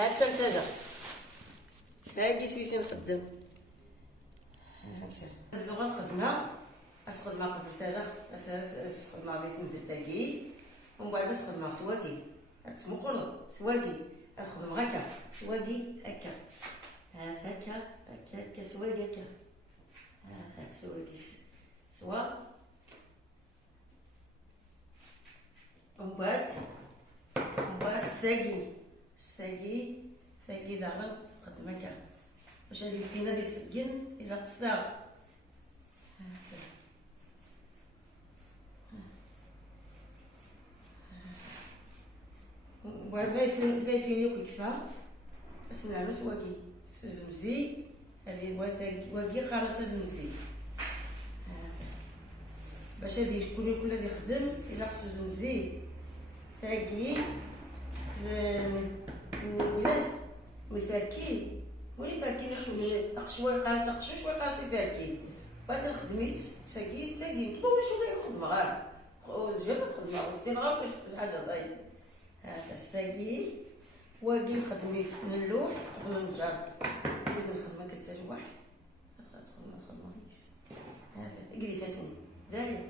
هات انت جا تاقي سويسي نخدم. هاد اللغة الخدمة اش خدمة قبل تالا خدمة غادي تنزل تاقي ومن بعد خدمة سواقي تسمو قرض سواقي الخدمة هكا سواقي هكا هات هكا هكا سواقي هكا هاك سواقي سوا ومن بعد ستاقي داغا خدمة هكا باش هادي فينا دي السكين إلا قصدها وبعد بايفين يوك يكفى اسمع نص واقي سوزمزي هادي واقي خلاص زمزي باش هادي شكون كل هادي يخدم إلا خصو زمزي تاقي ولاد ويفاركي ولي فاركي شويه قارص اقشو شويه قارص يفاركي بعد الخدميت تاقي نتباوي شويه خدمه غير زعما خدمه والصنغه باش تكتب حاجه ضايع هاكا ستاقي واقي الخدميت من اللوح قبل النجار هذه الخدمه كتحتاج واحد خدمه هيس هذا اقري فاسني داير